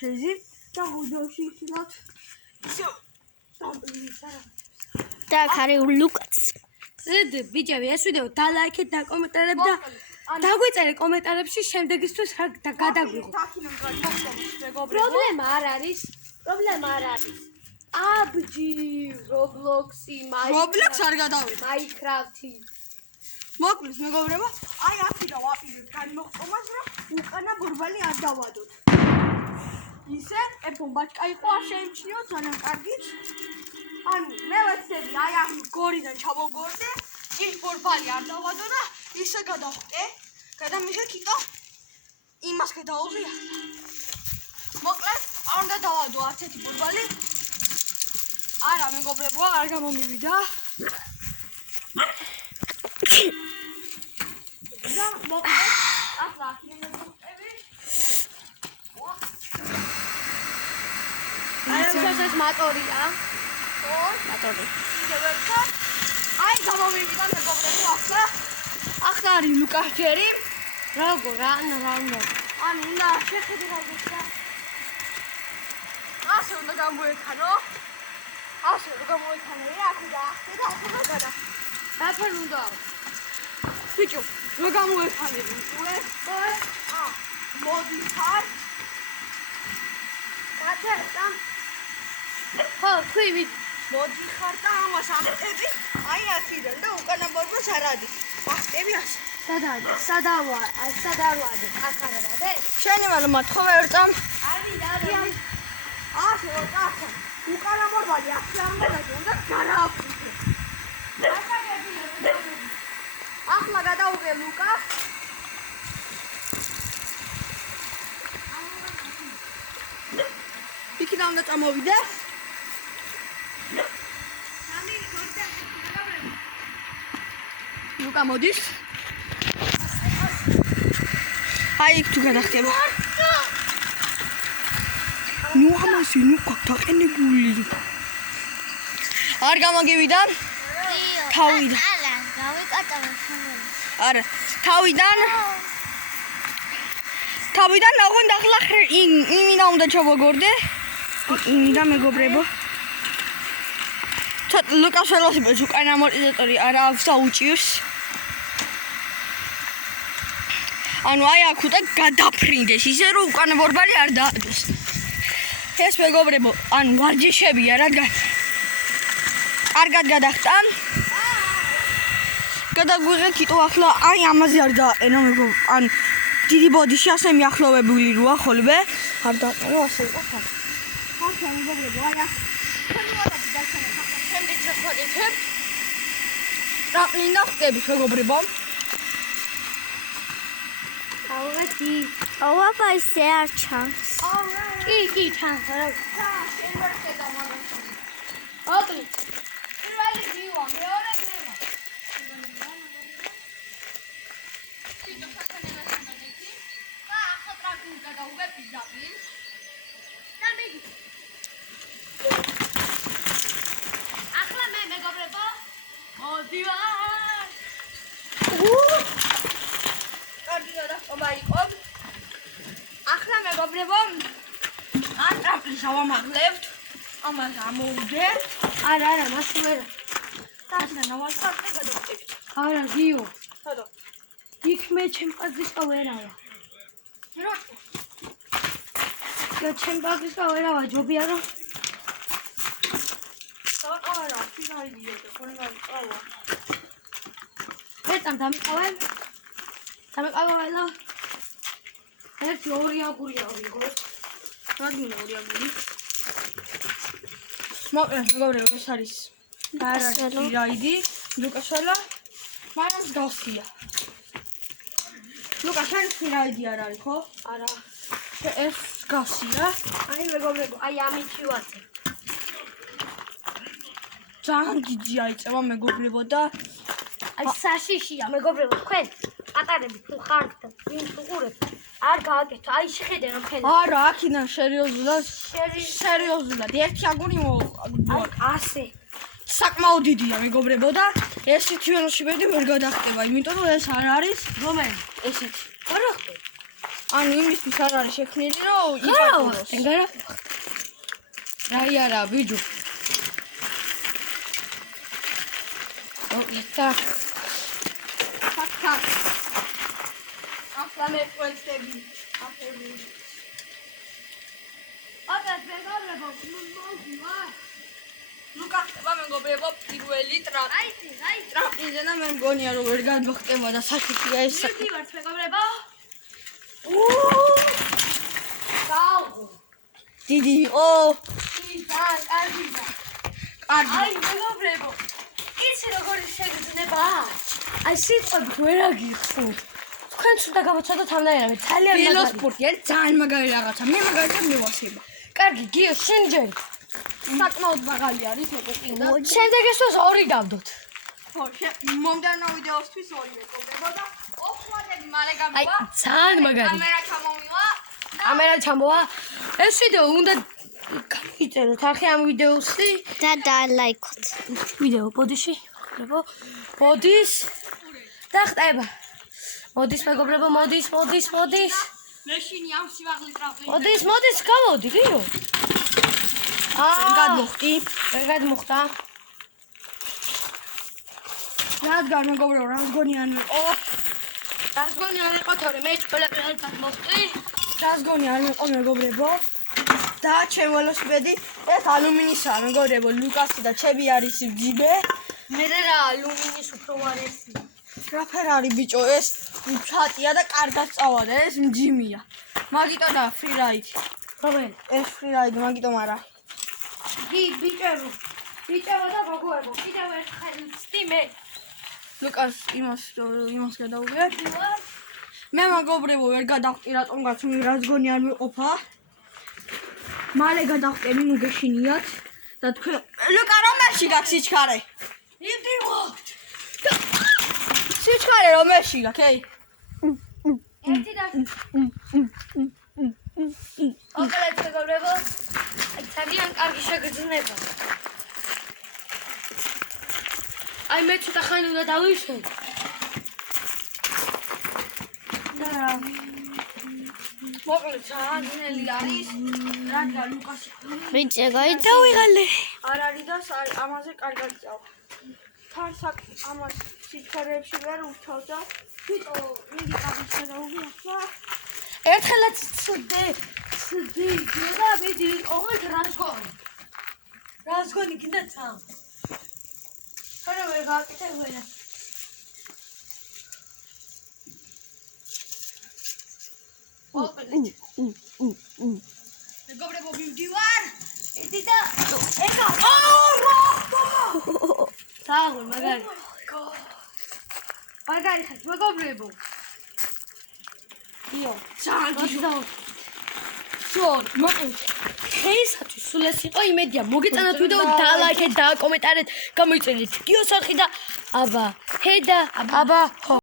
ჩეზი და უდოში ხილოთ ისე და ხარი ლუკაც ზედ ბიჭები ეს ვიდეო დალაიქეთ და კომენტარებ და დაგვიწერეთ კომენტარებში შემდეგისთვის რა გადაგვიღო პრობლემა არ არის PUBG, Roblox-ი, Roblox არ გადავიდა. Minecraft-ი. მოკლედ მეგობრებო, აი აქედან ვაპირებთ განმოხტომას, რომ უკანა ბორბალი არ დავადოთ. ისე, ეფონ ბაჭკა იყო არ შეიმჩნიოთ, ძალიან კარგით. ანუ მე ვეცდები აი ამ გორიდან ჩავოგორდე, ის ბორბალი არ დავადო და ისე გადავხტე. გადამიღე კიტო. იმას გადაუღია. მოკლედ, არ უნდა დავადო არც ერთი ბორბალი. არა მეგობრებო, არ გამომივიდა. და მოკლედ, ახლა აქინებები. აი ეს მატორია. მატორი შევერთა. აი გამომივიდა მეგობრებო, ახლა არის ლუკას ჯერი. როგორ რა უნდა ანუ უნდა შეხედავთ და ასე უნდა გამოექანო. ასე უნდა გამოექანო, აქ და ახლა და ახლა გადა. რაფერ უნდა ბიჭო, რა გამოექანები? მოდი ხარ. გაჩერდა ხო ქვივი მოდი ხარ და ამას ახტები. აი აქიდან და უკანა ბორბალს არ ადის. ახტები ასე. სადავარ აქ არა და შენი მალომა თხოვე ერთამ. არის ასე რომ კახა. უკანა ბორბალი აქ არ უნდა გარააფრთხე. ახლა გადაუღე ლუკა. იქიდან უნდა წამოვიდე. ლუკა მოდის. აი იქ თუ გადახტება. ნუ ამასი ნუ გაყენებული. არ გამოგივიდა? თავიდან. არა, თავიდან ოღონდ ახლა იმინა უნდა ჩავაგორდე. იმინა მეგობრებო. ლუკას ველოსიპედს უკანა ამორტიზატორი არა აქვს და უჭირს. ანუ აი აქ უნდა გადაფრინდეს ისე რომ უკანა ბორბალი არ დაადოს. ეს მეგობრებო, ანუ ვარჯიშებია რადგან კარგად გადახტა. გადაგვიღე კიტო ახლა აი ამაზე არ დააყენო მეგობრებო. ანუ დიდი ბოდიში ასე მიახლოვებული როა ხოლმე არ დააყენო ასე იყო ხარ. ახლა მეგობრებო აი აქ შემდეგ შეხვედით. რაყლინდა ხტები მეგობრებო. აუღეთი აუაპა ისე არ ჩანს კი ჩანს რა შევერტე და მაგას. ოკეი პირველი ძივა, მეორე ძივა. ახლა მე მეგობრებო მოდივარ კარგი გადახტობა იყო. ახლა მეგობრებო, ან ტრამპლინს ავამაღლებთ. ამას ამოვდეთ. არა მას ვერ და ნავასთან გადავხტებთ. არა გიო ხოდო. იქ მე ჩემპაგისკა ვერავა როცა და ჩემპაგისკა ვერავა ჯობია რომ არა, ფინალია და ხონგალწავა. ერთამ დამიყავე ველა ერთი ორი აგურია ვიღო რადგან ორი აგური? მოკლედ მეგობრებო, ეს არის რაიდი, ლუკაშალა, მაგრამ გასია. ლუკა, შენ რაიდი არ არის, ხო? არა ეს გასია. აი მეგობრებო აი ამითი ვაცე ძალიან დიდი აიწევა მეგობრებო და აი საშიშია მეგობრებო თქვენ პატარები თუ ხართ და ვინ უყურებთ არ გააკეთო აი შეხედე რომ ხედავ არა, აქიდან სერიოზულად ერთი აგური ასე საკმაოდ დიდია მეგობრებო და ესეთი ველოსიპედი ვერ გადახტება, იმიტომ რომ ეს არ არის რომელი? ესეთი. არა ხტე ანუ იმისთვის არ არის შექმნილი, რომ გარავ, იპატიოს. ეგარა. რაი არა, ბიჭო. ოკეი, ფაქტად. ახლა მე ყველწები. აფერი. აკაც მეგობრებო, მოვა. ლუკა, ხება მეგობრებო, პირველი აიცი. ტრაპიზა და მე მგონია რომ ვერ გადმოხტება და საშიშია ეს. მივდივართ მეგობრებო. გაუღო. დიდი იყო. კარგია. კარგი. აი მეგობრებო. იცი როგორი შეგრძნება? აი სიტყვებით ვერ აგიხსნი. თქვენ უნდა გამოცადოთ ამნაირავად. ძალიან მაგარი. ველოსპორტი არის ძალიან მაგარი რაღაცა. მე მაგალითად მივასება. კარგი, გიო, შენ ჯერი. საკმაოდ მაგარი არის მეგობრებო და შემდეგ ესოს ორი გავდოთ. ხო, მომდევნო ვიდეოსთვის ორი მეგობრებო და ოხლადები მალე აი, გამივა. ძალიან მაგარი. კამერა ჩამოვივა. კამერა ჩამოვა. ეს ვიდეო უნდა გამოიწეროთ ახლა ამ ვიდეოსი. და დაალაიქოთ. ვიდეო ბოდიში, მეგობრებო. ბოდის და ხტება. მოდის მეგობრებო, მოდის. მეშინი ამ სივაღლის ტრაპეზი. მოდის, გავოდი, გიო. გადმოხტი. ვერ გადმოხტა. რადგან მეგობრებო, რაზგონიანი იყო? რაზგონიანი იყო, თორე მე ყველაფერი ერთად მოხტი. რაზგონიანი იყო მეგობრებო? და ჩემ ველოსიპედი ეს ალუმინისაა მეგობრებო, ლუკასი და ჩემი არის ჯიბე. მე რა ალუმინის უფრო ვარესი. რა ფერი არის ბიჭო, ეს ჩატია და კარგად წავადა, ეს მძიმეა. მაგიტომ და ფრირაიდი. რომელი? ეს ფრირაიდი, მაგიტომ არა. ბიჭებო და გოგოებო, კიდევ ერთხელ ვცდი მე. ლუკას იმას გადავუღებ. მე მეგობრებო ვერ გადავხტი რატომღაც მე რაზგონიანი ვიყოფა. მალე გადავხტები ნუ გეშინიათ და თქვენ ლუკა რომელში გაქვს სიჩქარე? მივდივართ. სიჩქარე რომელში გაქვს, ეი? ერთი და ოკეი, მეგობრებო. აი, ძალიან კარგი შეგრძნება. აი, მე ცოტა ხანი უნდა დავიშვენ. მოკლედ ძალიან არის, რადგან ლუკას ბიჭე, გაიწავიღალე. არ არის და ამაზე კარგად წავა. თან ამას სიჩქარეებში ვერ ურჩავ და ვიტო მიდი კაბინში დავუვიხა. ერთხელაც ცდი და მიდი ოღონდ რაზგონი კიდე წამ. ხარა ვერ გააკეთე ვენა. მეგობრებო მივდივარ. იდი და ეკა. საღოლ მაგარი. მაგარი ხარ მეგობრებო. იო, ძალიან სულ მოკლედ დღეისათვის სულ ეს იყო იმედია მოგეწონათ ვიდეო და ლაიქეთ და კომენტარეთ გამოიწერეთ გიოს არხი და აბა ჰეი და აბა ხო